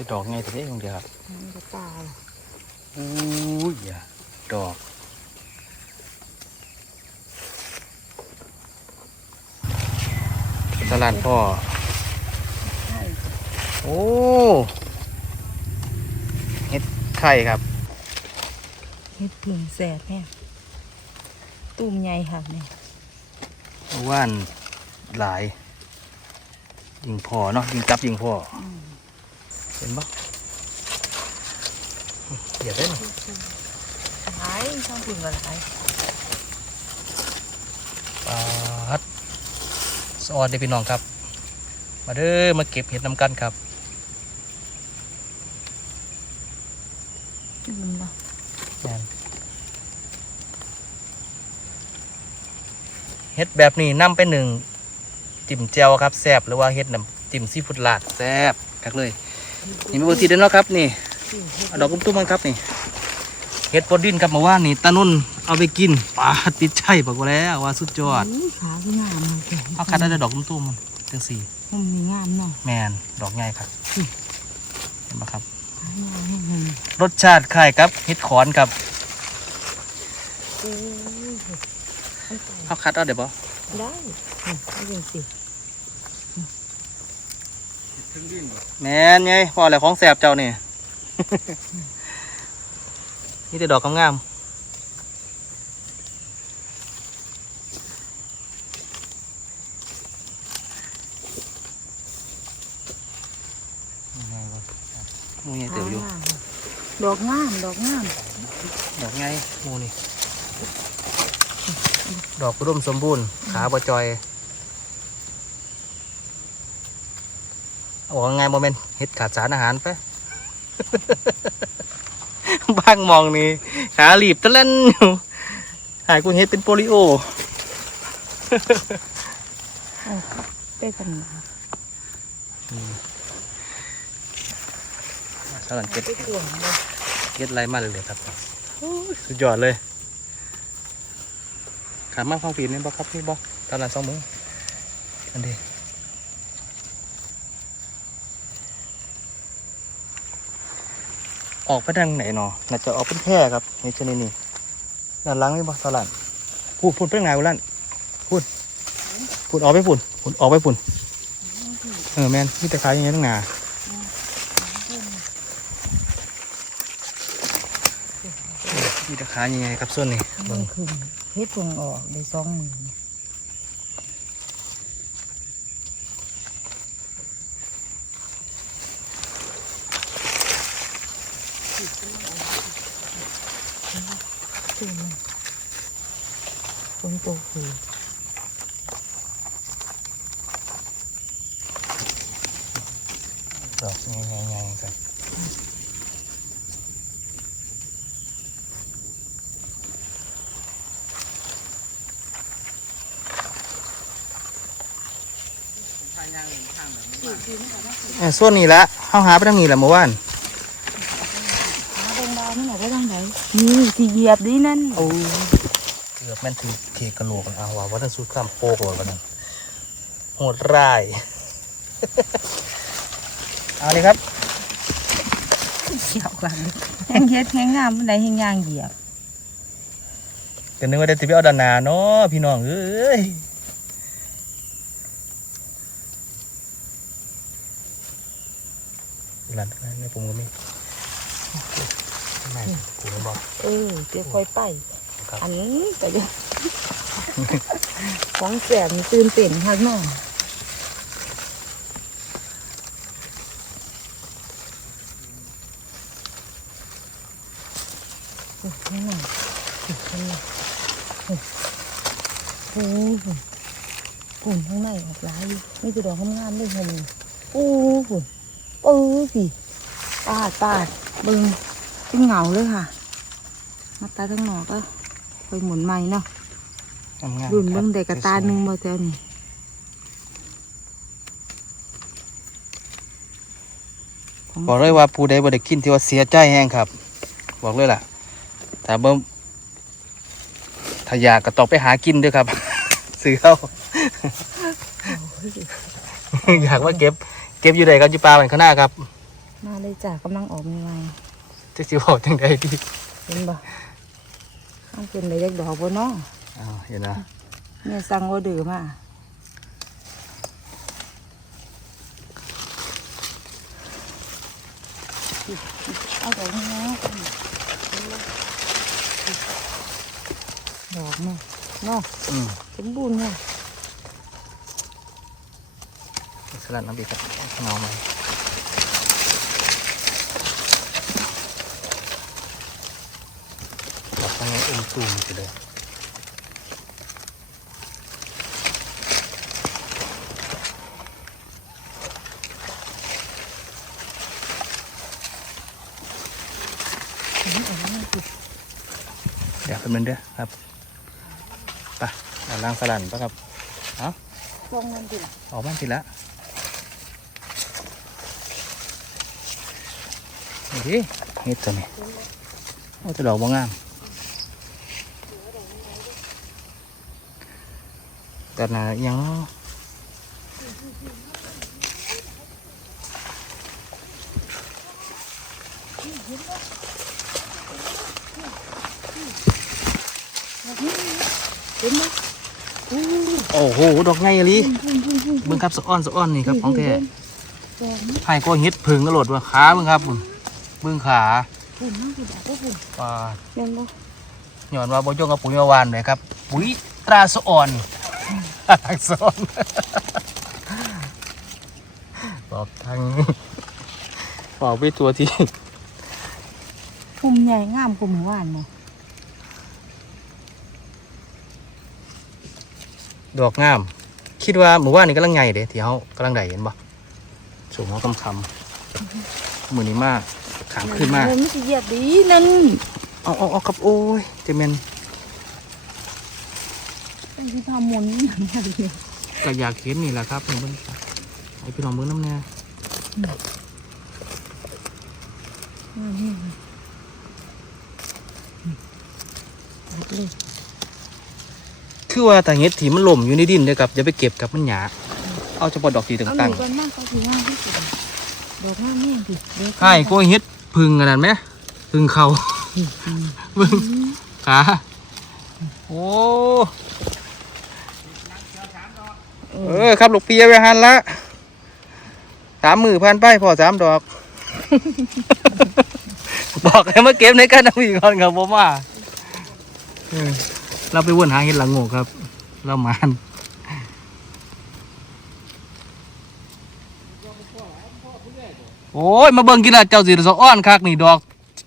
จะดอกไงแต่เด้คงเดียวครับมันก็ตายอู้ยอย่าดอกตลาดพ่อใช่จ้ะโอ้ เห็ดไข่ครับเฮ็ดผึ่งแสบเนี่ยตุ่มใหญ่ค่ะเนี่ยว่านหลาย ยิงพ่อเนาะยิงจับยิงพ่อ เห็นปะเดี๋ยวได้ไหมหลายช่างผึ่งก็หลายปัดสวัสดีพี่น้องครับ มาเด้อมาเก็บเห็ดน้ำกันครับจุ่มเนาะแม่นเฮ็ดแบบนี้นำไปหนึ่งจิ้มแจ่วครับแซบหรือว่าเฮ็ดน้ำจิ้มซีฟู้ดลาดแซบคักเลย นี่มาเบอร์ทีเดียวเนาะครับนี่เอาดอกกุ้มตุ้มมันครับนี่เฮ็ดปอดดินครับมาว่านี่ตานุ่นเอาไปกินปลาติดใจบอกว่าแล้วว่าสุดยอดอุ้ยขาคืองามเลยแกเอาคัดได้แต่ดอกกุ้มตุ้มมันจังสี่มันมีงามเนาะแมนดอกใหญ่ครับเห็นไหมครับขางามให้เงินรสชาติคล้ายครับเฮ็ดขอนครับโอ้ยเอาคัดเอาเดี๋ยวบ่ได้อืมเอาอย่างสิ แมนไงพอแล้วของแสบเจ้านี่ นี่แต่ดอกงามๆมูนี่เตี๋ยวอยู่ขางามดอกงามดอกงามดอกไงหมูนี่ ดอกอุดมสมบูรณ์ ขาบจอย เอาว่าไงโมเมนเฮ็ดขาดสารอาหารไปบางมองนี่ขาหลีบตะเล่นอยู่หายกูเฮ็ดเป็นโปลิโอเอาไปกันมาสลันเก็ดไปถ่วงเลยเก็ดไรมาเลยเลยครับโอ้ยสุดยอดเลยขามาฟังปีนนี่บ่ครับพี่บ่ตลาดสองมืออันเดี ออกไปทางไหนเนาะน่าจะออกเป็นแพร่ครับนี่ชนิดนี้ด้านหลังนี่บ่ตลาดพูดพูดไปไหนวะลั่นพูดพูดออกไปฝุ่นพูดออกไปฝุ่นเออแมนมีแต่ขายอย่างเงี้ตั้งหนามีแต่ขายยังไงครับส่วนนี้เบิ่งนคือเฮ็ดผึ่งออกได้สองหมื่นคือมัน ฝนตกคือดอกง่ายๆครับเอ้ยส่วนนี้ละเข้าหาไปทางนี้แหละเมื่อวานหาเบิ่งดาวนี่หน่อยได้ทางไหนนี่ที่เหยียบดีนั่น โอ้เกือบแม่นถือเทกระโหลกกันเอาว่าว่าท่านสุดข้ามโปกเลยวันนั้นโหดร้าย เอาเลยครับเหยียบกันแห้งเฮ็ดแห้งงามมันได้แห้งยางเหยียบเดี๋ยวนึกว่าได้ติไปเอาดานหนาเนาะพี่น้องเอ้ยหลันในผมก็มีไม่กูไม่บอกเออเดี๋ยวค่อยไปครับ อันนี้ก็จะของแสบนี่ตื่นเต้นคักเนาะโอ้ยนี่น่อยนี่น่อยโอ้ยฝุ่นข้างในออกหลายอยู่นี่คือดอกงามๆเลยค่ะนี่โอ้ฝุ่นเออสิปาดปาดบึงเป็นเหงาเลยค่ะ มาตาทั้งหนอกก็ ไปหมุนใหม่เนาะงามๆรุ่นเบิ่งครับได้กระตาหนึ่งบ่เจ้านี่ของบอกเลยว่าผู้ใดบ่ได้กินที่ว่าเสียใจแห้งครับ บอกเลยล่ะถ้าเบิ่มถ้าอยากก็ต้องไปหากินด้วยครับ ซื้อเอาอยากว่าเก็บ เก็บอยู่ใดครับอยู่ป่าเหมือนข้างหน้าครับ มาเลยจ้ะกำลังออกใหม่จะสิบอกจังใดดีๆเห็นบ่ ข้างเป็นเลยยักดอกบ่เนาะอ้าวเห็นนะเนี่ยสั่งออเดอร์มาเอาดอกนี้นะดอกเนาะเนาะอืมสมบูรณ์เนี่ยสลัดน้ำบีกับเงามาดอกไม้อุ้มตูมไปเลยเดี๋ยวเป็นมันเด้อครับไปเอาล้างสลัดปะครับทรงมันดิล่ะออกบ้านทีละนี่ดิเฮ็ดตัวนี้โอ้จะดอกบ่งาม ต่น่ะยังเนาะโอ้โห ดอกไงอะลีเบิ่งครับสะอ้อนสะอ้อนนี่ครับของแท้ดอกนี้ไผ่ก็เฮ็ดพึ่งกระโดดว่าขาเบิ่งครับพุ่นเบิ่งขาหุ่นมากเลยดอกก็หุ่นว่าแม่นบ่ย้อนว่าบ่ยงกับปุ๋ยมาวานเลยครับ ปุ๋ยตราสะอ่อน ทางสอนบอกทางบอกไปตัวที่พุ่มใหญ่งามกว่าหมู่บ้านบ่ดอกงาม คิดว่าหมู่บ้านนี้กำลังใหญ่เด้ที่เฮากำลังได้เห็นบ่สูงเฮาคำคำๆมื้อนี้มากขามขึ้นมาก โอ้ยมันสิเหยียบดีนั่น เอาเอาเอาครับโอ้ยเจะแม่น เป็นที่พามนนี่หนังอะไรเนี่ยก็อยากเห็นนี่แหละครับเบิ่งให้พี่น้องเบิ่งน้ำแน่งามนี่เอาไปเลยคือว่าแต่เห็ดที่มันหล่มอยู่ในดินเด้อครับอย่าไปเก็บกับมันหยาเอาเฉพาะดอกที่เอาหต่างนูกันมากก็คืองามที่สุดดอกงามนี่ดิเดี๋ยวๆใช่ก็เห็ดพึ่งขนาดไหมพึ่งเขาอืมอืมมึงขาโอ้ เอเอออครับลูกเปียไปหันละสามมือพันไปพอสามดอก บอกให้มาเก็บในกันเอาอีกก่อนครับผมว่าเออเราไปวนหาเห็ดหลังโงกครับ เรามานโอ้ย มาเบิ่งกินละเจ้าสิสะอ้อนคักนี่ดอก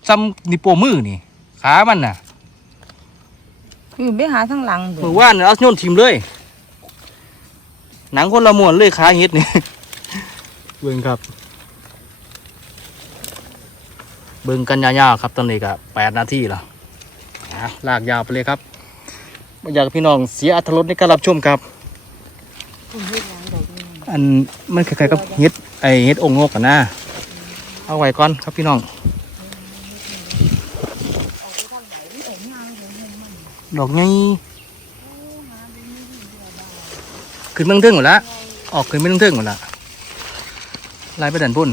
ซ้ำนี่โปมือนี่ ขามันน่ะ คือไปหาทางหลังเด้มืออว่านเอาโยนทิมเลย หนังคนละม้วนเลยขาเห็ดนี่เบิ่งครับ เบิ่งกันยาวๆครับตอนนี้ก็แปดนาทีแล้วอะลากยาวไปเลยครับไม่อยากให้พี่น้องเสียอรรถรสในการรับชมครับคุณเฮ็ดหยังดอกนี้อันมันคล้ายๆกับเห็ดไอเห็ดองค์งกกันนะเอาไว้ก่อนครับพี่น้องออกไปทางไหนนี่เอ็งงานของเฮงมันดอกไง โอ้หาดูนี่ดีเดียวบ้า ขึ้นเมืองเทิงหมดละออกขึ้นเมืองเทิงหมดละไล่ไปดันพุ่น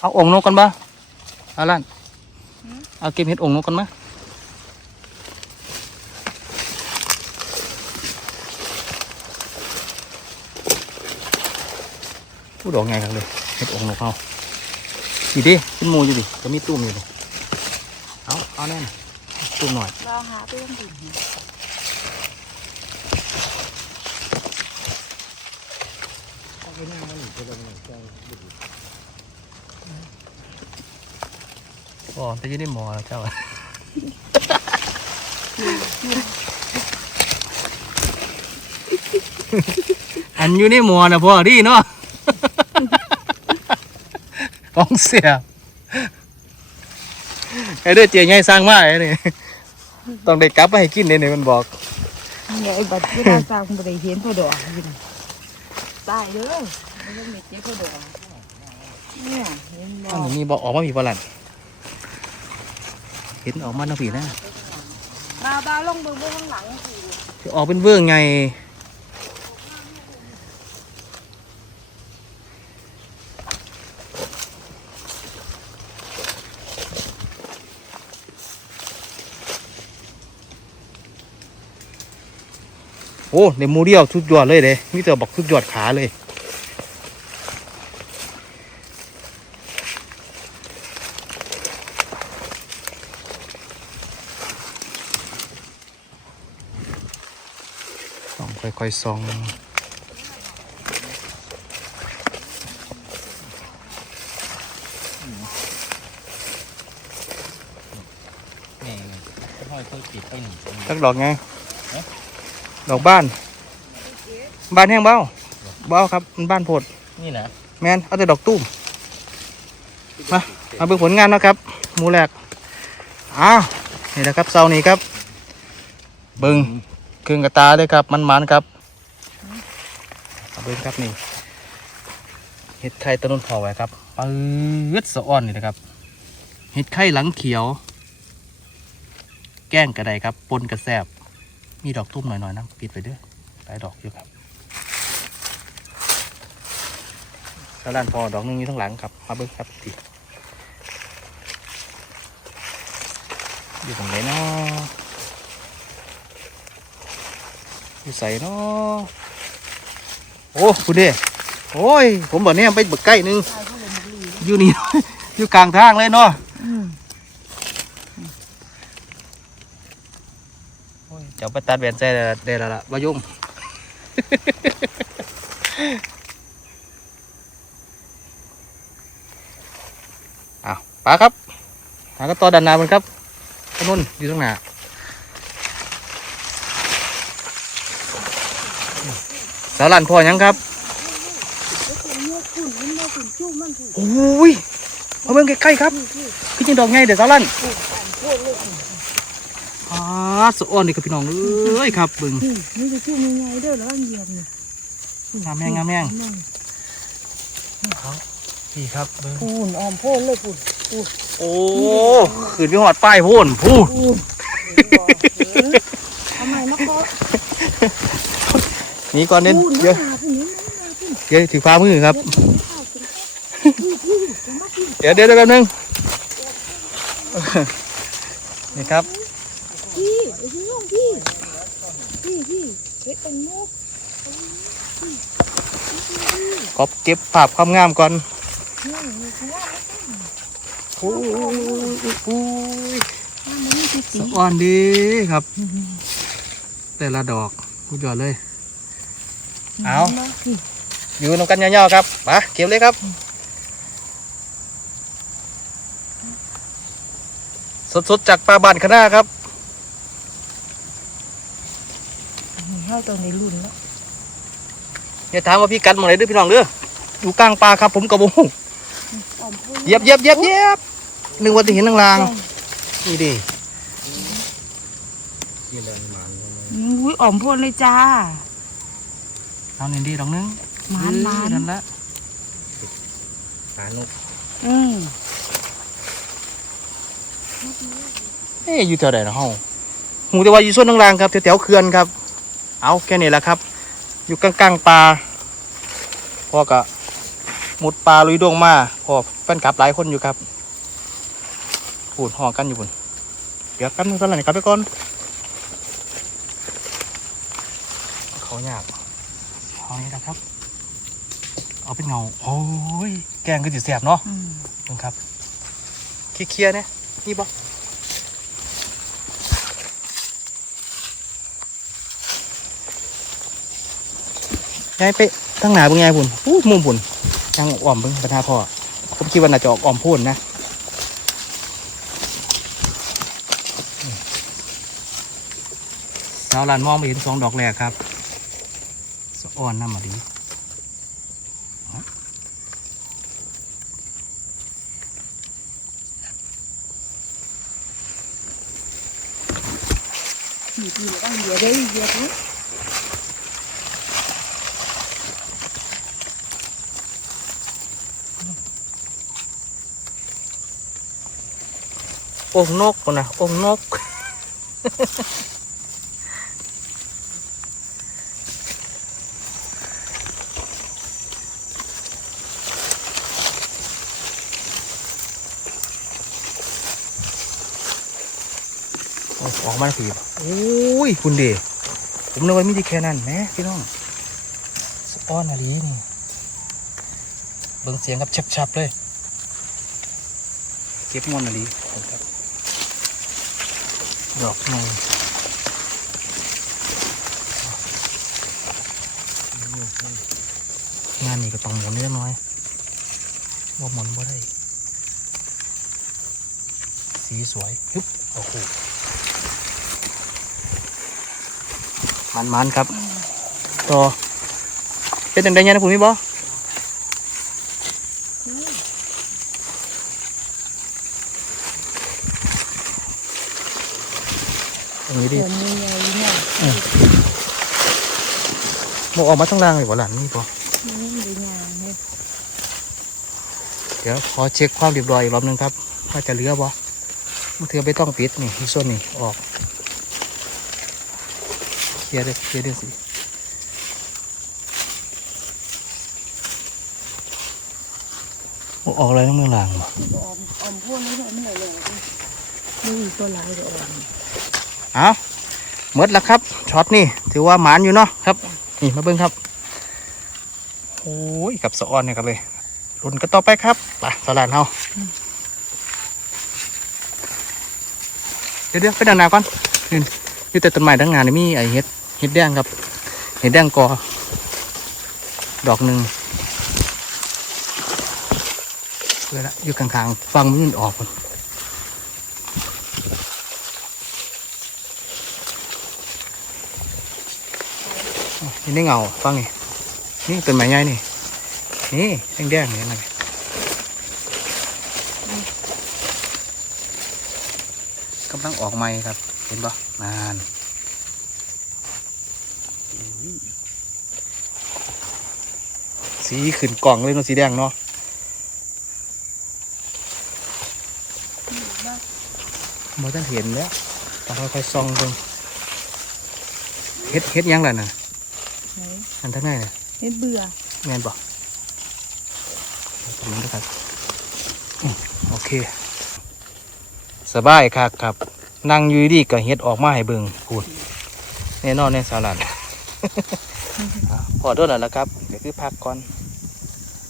เอาองค์นกกันปะเอาล่ะเอาเก็บเห็ดองค์นกกันมะพูดดอกไงกันเลยเห็ดองค์นกเอาดีดิขึ้นมูอยู่ดิจะมีตุ้มอยู่ดิเอาเอาแน่นตุ้มหน่อยเราหาไปยังดิ นอ๋อแต่ยังได้หมอแล้วเจ้าอันอยู่ในหมอนะพ่อดีเนาะของเสียไอ้เด้อเจียงไงสร้างมาไอ้นี่ต้องได้กลับมาให้กินเนี่ยนี่มันบอกเนี่ยไอ้บัดเวลาสร้างบ่ได้เห็นพอดอกอยู่นะ ตายเด้อมันก็มีเจ็บพอดอกเนี่ยเห็นบ่อันนี้บอกออกมาผีบอลันเห็นออกมาทั้งผีนะ บาบาลงเบิ่งเบิ่งข้างหลังสิจะออกเป็นเบื้องไง โอ้ในหมูเดียวสุดยอดเลยเด้มีแต่บอกสุดยอดขาเลยส่องค่อยๆส่องนี่ห้อยเคยปิดไปหนึ่งสักดอกไง ดอกบ้าน บ้านแห้งเบ้าเบ้าครับมันบ้านโพดนี่นะแมนเอาแต่ดอกตุ้มมามาเบิ่งผลงานเนาะครับหมูแรกอ้าวนี่นะครับเสานี้ครับ เบิ่งเครื่องกระตาเลยครับมันมันๆครับเอาเบิ่งครับนี่เห็ดไข่ต้นนนเผาไว้ครับปื๊ดสะอ้อนนี่นะครับ เห็ดไข่หลังเขียว แกล้งกระไดครับปนกระแซบ มีดอกตุ้มหน่อยๆนะปิดไปเด้อหลายดอกอยู่ครับแล้วด้านพอดอกหนึงอยู่ทั้งหลังครับมาเบิ่งครับทีอยู่ตรงไหนเนาะอยู่ใส่เนาะโอ้คุณเด้โอ้ย ผมบอกเนี่ยไปบักใกล้หนึงอยู่นี่ อยู่กลางทางเลยเนาะ อืม โอ้ยเจ้า ไปตัดแหวนใจได้ละได้และละวายุ่งเอาปลาครับหาก็ต่อดันนามันครับถนนอยู่ตรงหน้าสาวหลันพอยังครับแล้วตัวเอาขุ่นจุ้มมันขุ่นโอ้ยมาเบิ่งใกล้ๆครับ คือคือจังดอกไงเดี๋ยวสาวหลัน ขุ่นปั่นโคตรเลยขุ่นอ่าสะอ้อนนี่กับพี่น้องเอ้ยครับเบิ่งนี่นี่จะจุ้มยังไงเด้อแล้วมันเหยียบเนี่ยงามแม่งงามแม่งพี่ครับเบิ่งขุ่นออมโพนเลยขุ่นโอ้ขืนไปหอดป้ายโพ่นพูดขุ่นทำไมมาเคาะนี่ก่อนเน้นขุ่นเดี๋ยวมาขุ่นนี่มาขุ่นเดี๋ยวถือฟ้ามือครับพี่พี่จะมากินเดี๋ยวเดี๋ยวเดี๋ยวแป๊บนึงนี่ครับ พี่ไอ้พี่น้องพี่พี่พี่เฮ้ยเป็นนกขอเก็บภาพความงามก่อนนี่นี่คือว่าโอ้ยโอ้ยมันไม่ติดสีสะอ่อนดีครับ แต่ละดอกกูยอดเลย เอาพี่อยู่นำกันยาวๆครับมาเก็บเลยครับ สดๆจากปลาบานคณะครับ เข้าตัวในรุ่นแล้วอย่าถามว่าพี่กันหมองไหนเด้อพี่น้องเด้ออยู่กลางปลาครับ ผมกระบงออมพุ่นเหยียบเหยียบเหยียบเหยียบนึกว่าจะเห็นลางๆนี่ดิที่เดินมันอุ้ยออมพุ่นเลยจ้าเอาหนึ่งดีดอกนึงหมานหมานเออนั่นละหานกอืมเอ้ยอยู่แถวไหนนะเฮาหูแต่ว่าอยู่ส่วนล่างๆครับแถวๆเขื่อนครับ เอาแค่นี้แหละครับ อยู่กลางๆปลาพ่อกะมุดปลาลุยดงมาพอแฟนคลับหลายคนอยู่ครับปูดห่อกันอยู่ปุ่นเดี๋ยวแป๊บนึงตอนหลังครับไปก่อนเขายากเอานี้นะครับ เอาเป็นเงา โอ้ย แกงก็จะแสบเนาะอืมดูครับเคลียร์ๆเนี่ยนี่บอ ยายไปทั้งหนาเป็นไงบุญอู้มุมบุญยังอ่อมเบิ่งปัญหาพ่อผมคิดว่าน่าจะออกอ่อมพูนนะสาวลานมองไปเห็นสองดอกแรกครับสะอ่อนน้ำมาดีพี่พี่ต้องเยียบได้เยียบนะ องนกนะองนก ออกมาแล้วผีโอ้ย คุณเดผมนึกว่ามีที่แค่นั้นแหมพี่น้องสปอนอะไรนี่เบิ่งเสียงกับชับๆเลย เก็บมอนอะไรครับ ดอกหนึงานนี้ก็ต้องหมุนนิดหน้อยว่าหมุนบ่ได้ สีสวยฮึบโอ้โหมันมันๆครับ ต่อเป็นยังไงเนี่ยนะผมพี่บอ รงนี้ดิเดี๋ยวมีไงเนี่ยโมออกมาทั้งล่างเลยบ่หลานนี่บอนี่ดีงามเนี่ยเดี๋ยวขอเช็คความเรียบร้อยอีกรอบหนึงครับว่าจะเหลือบ่มันเถือไม่ต้องปิดนี่ที่ส่วนนี้ออกเคลียร์เลยเคลียร์เรื่องสิออกอะไรทั้งเมืองล่างบ่ออมออมพวกนี้เนี่ยไม่เหลือเลยนี่ตัวลายก็ออม เอาหมดแล้วครับช็อตนี่ถือว่าหมานอยู่เนาะครับ นี่มาเบิ้งครับโอ้ยกับสะออนเนี่ยครับเลยรุ่นกันต่อไปครับไปสลานเฮาเดี๋ยวเดี๋ยวไปดังนาก่อนนี่อยู่แต่ต้นไม้ดังนานี่มีไอเห็ดเห็ดแดงครับ เห็ดแดงกอดอกหนึ่งเพื่อละอยู่กลางๆฟังมันออกพุ่น นี่ได้เงาฟังนี่นี่ต้นไม้ใหญ่นี่ นี่แดงๆนี่นั่นกำลังออกใหม่ครับ เห็นปะนานสีขึ้นกล่องเลยเนาะสีแดงเนาะบ่ทันเห็นแล้วต้องค่อยๆส่องเบิ่งเฮ็ดเฮ็ดยังล่ะน่ะ อันทั้งไงน่ะเห็นเบื่อแมนบอกตรงนี้นะครับอืมโอเค สบายครับครับ นั่งอยูดีๆก็เฮ็ดออกมาให้เบิ่งพูดแน่นอนในสารัดอะพอโดนแล้วละครับเดี๋ยวคือพักก่อน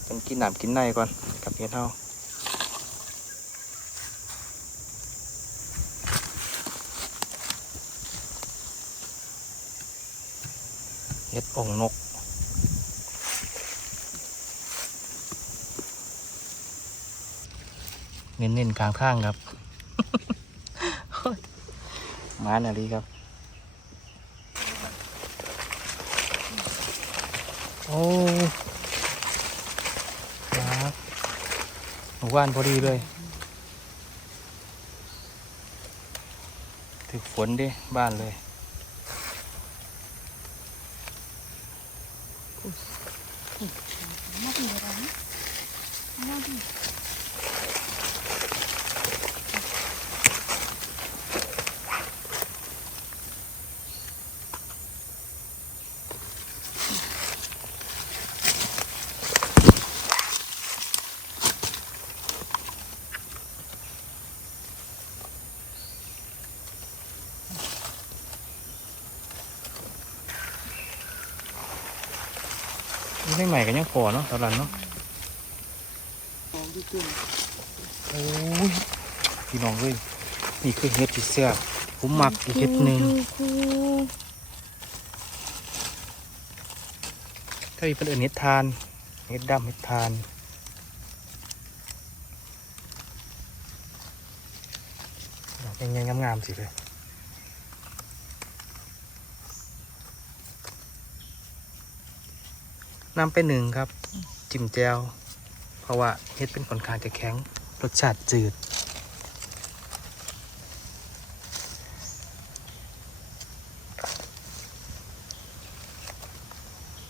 เป็นกินน้ำกินในก่อนกับเฮ็ดเฮา เฮ็ดองค์นก เน้นๆกลางข้างครับ มาหนาลีครับ โอ้ครับหมู่บ้านพอดีเลยถึกฝนดิบ้านเลย มาดีอะไรมาดี นี่ ไม่ใหม่กันยังพอเนาะตอนนั้นเนาะขอดีจริงโอ้ยพี่น้องเอ้ยนี่คือเห็ดที่แซ่บผมหมักอีกเห็ดหนึ่งถ้ามีเป็นเอินเห็ดทานเห็ดดำเห็ดทานยังไงงามๆสิเลย น้ำไปหนึ่งครับ จิ้มแจวเพราะว่าเห็ดเป็นค่อนข้างจะแข็ง รสชาติจืด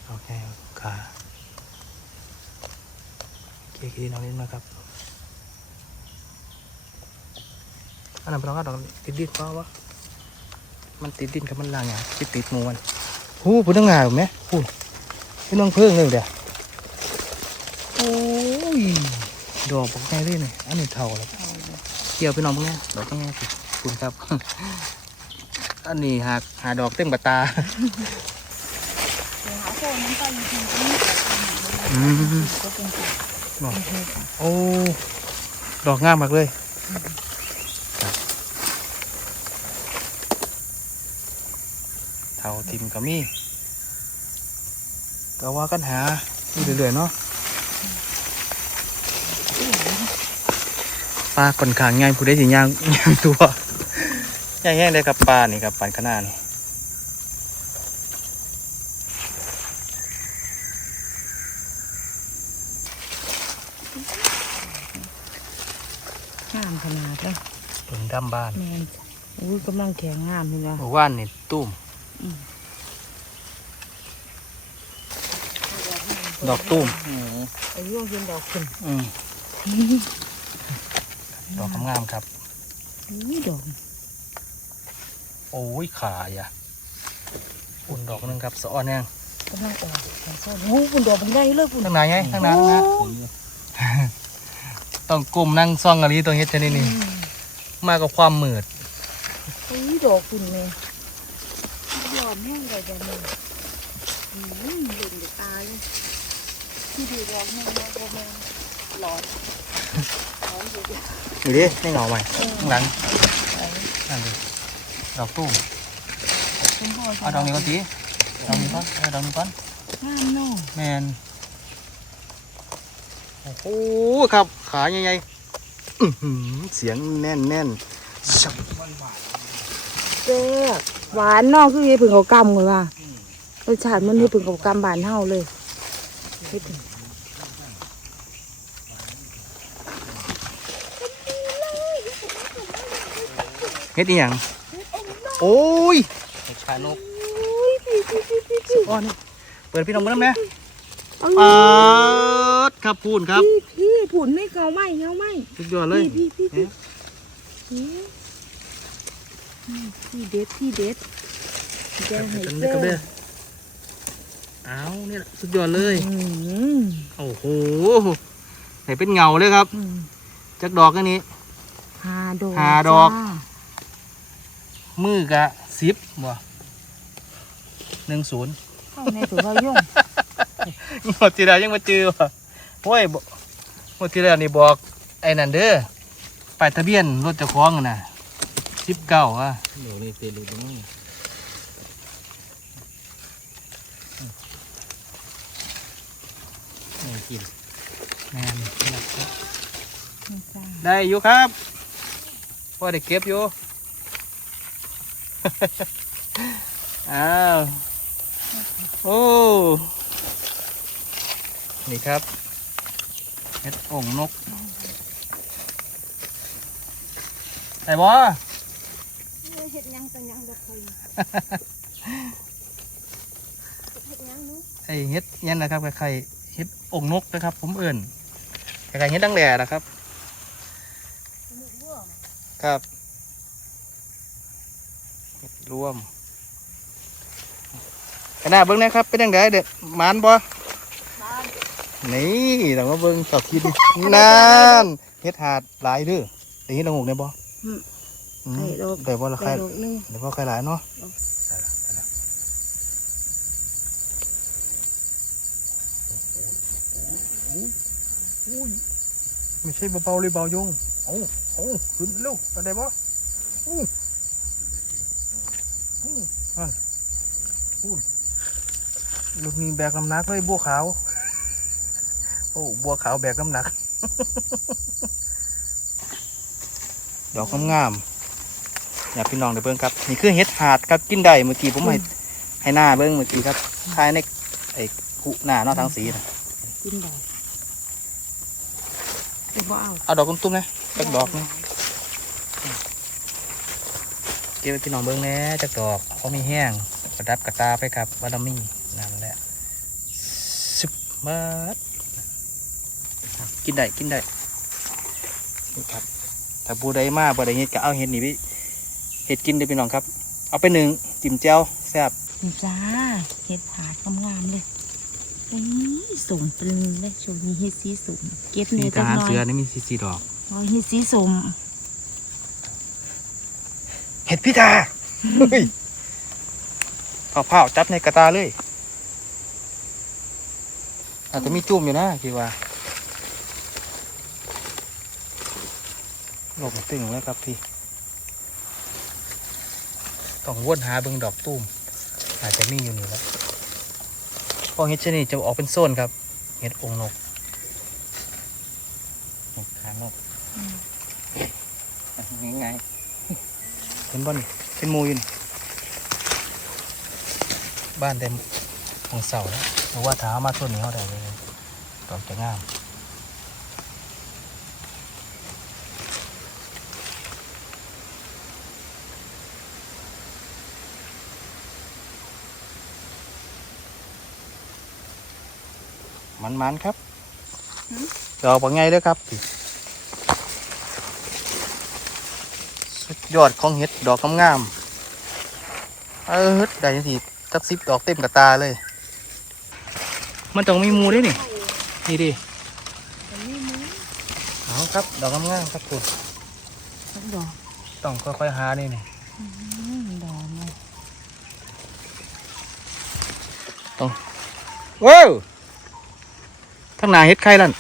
โอเคขาเกียร์กีน้องนิดมาครับอันนั้นเป็นน้องก็ดอกติดดินเพราะว่ามันติดดินกับมันลางอย่างติดติดมูมันหูพูดงงานไหมพูด พี่น้องเพิ่งเลยเดี๋ยวโอ้ยดอกบอกไงเลยเนี่ยอันนี้เท่าแล้วเอาเลยเกี่ยวพี่น้องพวกนี้ดอกพวกนี้สิคุณครับ อันนี้หากหาดอกเต็มกระตาเดี๋ยวหาโซ่น้ำตาลจริงๆนี่อืมก็เป็นสีบอกเป็นสีโอ้ ดอกงามมากเลยเท่าทิมก็มี ก็ว่ากันหาอยู่เรื่อยๆเนาะปลาค่อนข้างง่ายผู้ได้สิย่างย่างตัวย่างแห้งเลยครับปลานี่ครับปลาขนาดนี่งามขนาดเลยเพิ่งดำบ้านแมนอุ้ยกำลังแข็งงามเลยว่ะเมื่อวานนี่ตุ้ม ดอกตุ้มไอ้ย่วงเย็นดอกขึ้นอืมดอกงามๆครับนี่ดอก โอ้ยขาอย่ะอุ่นดอกหนึงครับสะออนแห้งกำลังออกแข็งซ่อนโอ้คุณดอกมันใหญ่เลยคุณทางไหนไงทางนั้นนะต้องกลุ่มนั่งซ่องอะไรตัวเฮ็ดชนิดนี้มากับความมืดอุ้ยดอกคุณแม่ยอมแห้งเลยแบบนี้อืมเล่นเดือดตายเลย ที่ดีดอกแม่แม่แม่ร้อนร้อนอยู่ดินี่ดินี่เงาใหม่ข้างหลังนั่นดิดอกตุ้มคุณพ่อเอาดอกนี้ก่อนสิดอกนี้ก่อนเอาดอกนี้ก่อนงามเนาะแมนโอ้โหครับขาใหญ่ๆอื้อหือเสียงแน่นแน่นๆชับเจ๊หวานเนอกคือเฮ็ดผึ่งเขากำเลยว่ะรสชาติมันเฮ็ดผึ่งเขากำบานเฮาเลย เฮ็ดผึ่งเฮ็ดอีหยังโอ้ยเห็ดชานกสุดอ่อนเปิดพี่น้องมือน้ำนะเอาปาดครับพูนครับพี่พี่ผุนไม่เกาไหมเกาไหมสุดยอดเลยพี่พี่พี่พี่พี่เด็ดพี่เด็ดแดงให้กันเจ้เลยครับเด้อ เอานี่แหละสุดยอดเลย อืมโอ้โหไหนเป็นเงาเลยครับ อืมจักดอกอันนี้ หาดอกหาดอก จ้ามือกะสิบบ่หนึ่งศูนย์เข้าในตัวเขายุ่งหมดทีแล้วยังมาเจอว่ะโอ้ยบ่หมดทีแล้วนี่บอก ไอ้นั่นเด้อป้ายทะเบียนรถเจ้าของอะน่ะสิบเก้าอะเดี๋ยวนี่เตลูตรง นี้นี่กินแม่นไม่ทราบได้อยู่ครับพ่อได้เก็บอยู่ อ้าว โอ้ นี่ครับเห็ดโอ่งนกไอ้บอเฮ็ดยังกันยังดอกคุยเฮ็ดยังนู้ไอ้เห็ดยันนะครับคล้ายๆ เห็ดโอ่งนกนะครับ ผมเอื่นคล้ายๆเห็ดดังแหล่นะครับ ครับเห็ดรวมขนาดเบิ้งนะครับ เป็นยังไงเด็ดหมานบ่นี่แต่ว่าเบิ้งตอบคิดนานเฮ็ดหาดหลายเด้อได้เฮ็ดละงกได้บ่อืมได้ดอกได้บ่ละใครดอกนึงได้บ่ใครหลายเนาะ ไม่ใช่เบาๆเลยเบายงโอ้โอ้ขึ้นเร็วได้บ่อู้อู้นั่นอู้ลูกนี้แบกน้ำหนักเลยบัวขาว โอ้บัวขาวแบกน้ำหนัก ดอกงามๆอยากพี่น้องเดี๋ยวเบิ้งครับ นี่คือเห็ดหาดครับกินได้เมื่อกี้ผมให้ให้หน้าเบิ้งเมื่อกี้ครับทายในไอ้ขุหน้าเนอกทางสีนะกินได้เดี๋ยว บ่เอาเอาดอกตุ้มๆนะจักดอกนะเก็บไว้พี่น้องเบิ้งแหน่จักดอกเขามีแห้งกระดับกระตาไปครับบารามีนั่นแหละสิบบาทกินได้กินได้นี่ครับถ้าผู้ใดมาบ่ได้เฮ็ดก็เอาเฮ็ดนี่ไปเฮ็ดกินเด้อพี่น้องครับ เอาไปหนึ่งจิ้มแจ่วแซ่บนี่จ้าเฮ็ดผาดงามๆเลยนี่ สมปรึงเลยช่วงนี้เฮ็ดสีสมเก็บเนื้อจักหน่อยนี่มีสีดอกเอาเฮ็ดสีสมเห็ดพิธาเฮ้ยเผาๆจับในกระตาเลยอาจจะมีจุ่มอยู่นะคิดว่าลมตึงแล้วครับพี่ ต้องวนหาเบิงดอกตุ้มอาจจะมีอยู่นี่แหล้ว พอเห็ดชนิดจะออกเป็นโซนครับ เห็ดองนกนกขานกง่ายเป็นบ่นี่เป็นมูอยู่นี่บ้านเต็มของเสาแล้วเพราว่าถ้าเอามาต้นนี้เขาได้เลยดอกจะงาม มันๆครับดอกว่าไงเด้อครับ สุดยอดของเห็ดดอกงามๆเออได้ทีสักสิบดอกเต็มกระตาเลย มันต้องมีหมูด้วยนี่นี่ดิอันนี้มือเอาครับดอกงามๆครับคุณสักดอกต้องค่อยๆหานี่นี่อืมดอกเลยว้าว ข้างหน้าเห็ดไข่ลั่น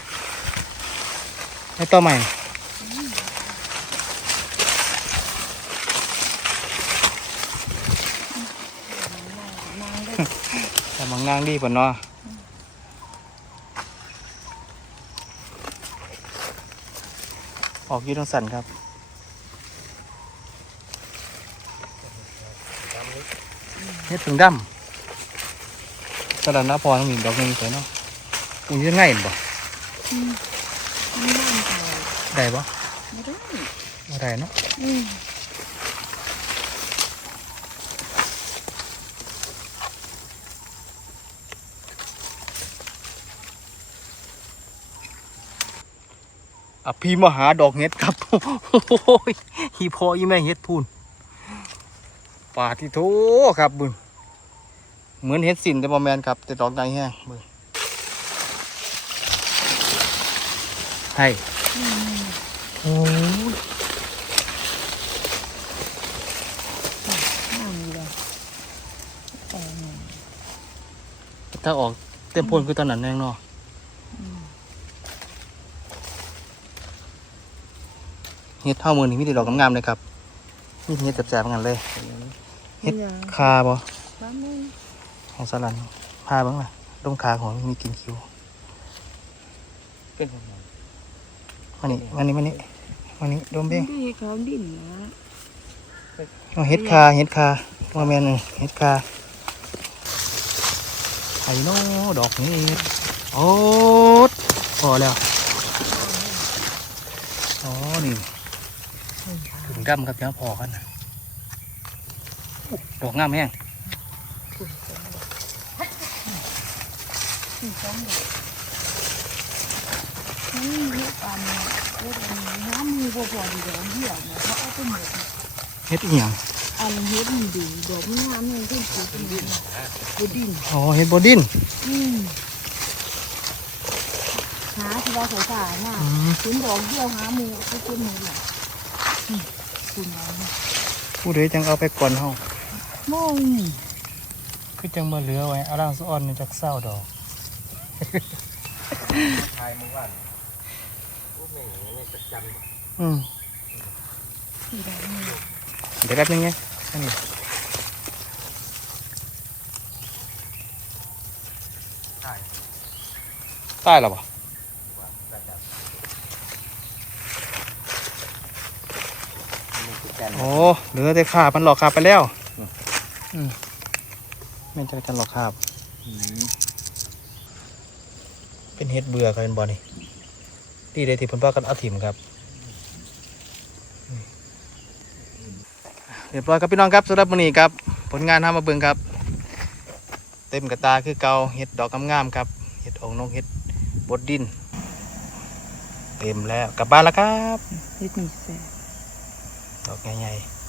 ให้ต่อใหม่แต่บางงางดีป่ะเนาะออกยี่ต้องสั่นครับเฮ็ดถึงดำสลัดน้าพอต้องมีดอกนึงสวยเนาะ อุ้ยจะง่ายบ่อืมไม่น่าจะได้บ่ไม่ได้บ่ได้เนาะอืมอะพี่มาหาดอกเห็ดครับโอ้ยฮีพออีแม่เห็ดพูนป่าที่โถครับบึงเหมือนเห็ดสินแต่บ่แมนครับ แต่ดอกใหญ่แห้งบึง ให้อืมโอ้ยนั่งอยู่เลยแต่เนี่ยถ้าออกเต็มพ่นคือตอนนั้นแน่งเนาะอืมเห็ดเท่ามือนี่มีแต่ดอกงามๆเลยครับนี่เห็ดแสบๆกันเลยเฮ็ดนี่ยคาบ่บ้านมึงของสลันพาบ้างล่ะดมขาของมันมีกลินคิวๆเป็นยังไง มานี่มานี่มานี่มานี่ดมเบ้งที่เขาดิ้นนะเอาเห็ดคาเห็ดคาว่าแม่นงเห็ดคาไอ้โน่ดอกนี้โอ้ดพอแล้วอ๋อนี่ถึงดำครับเดี๋ยวพอกันนะอุ๊ยดอกงามแห้งสี่สองดอก นี่เฮ็ดปานเนี่ยเฮ็ดอันนี้น้ำมือพอพอดีดอกเดียวเนี่ยเขาเอาไปหมดเนี่ยเห็ดอีหยังอันเฮ็ดมันดีดอกมันงามเลยที่สุดเลยบุดินอ๋อเห็ดบดินอืมหาที่ว่าสายๆน่ะอืมถึงดอกเดียวหาหมูก็เป็นหมูแหละอืมคุณน้องผู้ใดจังเอาไปก่อนเฮามองคือจังมาเหลือไว้อาร่างสะอ่อนนี่จักเศร้าดอกทายมือวันโอ้ แม่งไม่ประจำอืมสีดำนี่เดี๋ยวแป๊บนึงไงอันนี้ใต้หรอปะประจำมันคือการโอ้เหลือแต่ขาบมันหลอกขาบไปแล้วอืมแม่นจะกันหลอกขาบอืมเป็นเฮ็ดเบื่อครับเป็น บอนี่ดีเลยที่เพิ่นว่ากันเอาถิ่มครับเรียบร้อยครับพี่น้องครับสำหรับมื้อนี้ครับผลงานทำมาเบิ่งครับ เต็มกระตาคือเกาเฮ็ดดอกงามๆครับเฮ็ดองค์นกเฮ็ดบดดิน เต็มแล้วกลับบ้านแล้วครับเฮ็ดนี่แซ่ดอกใหญ่ๆ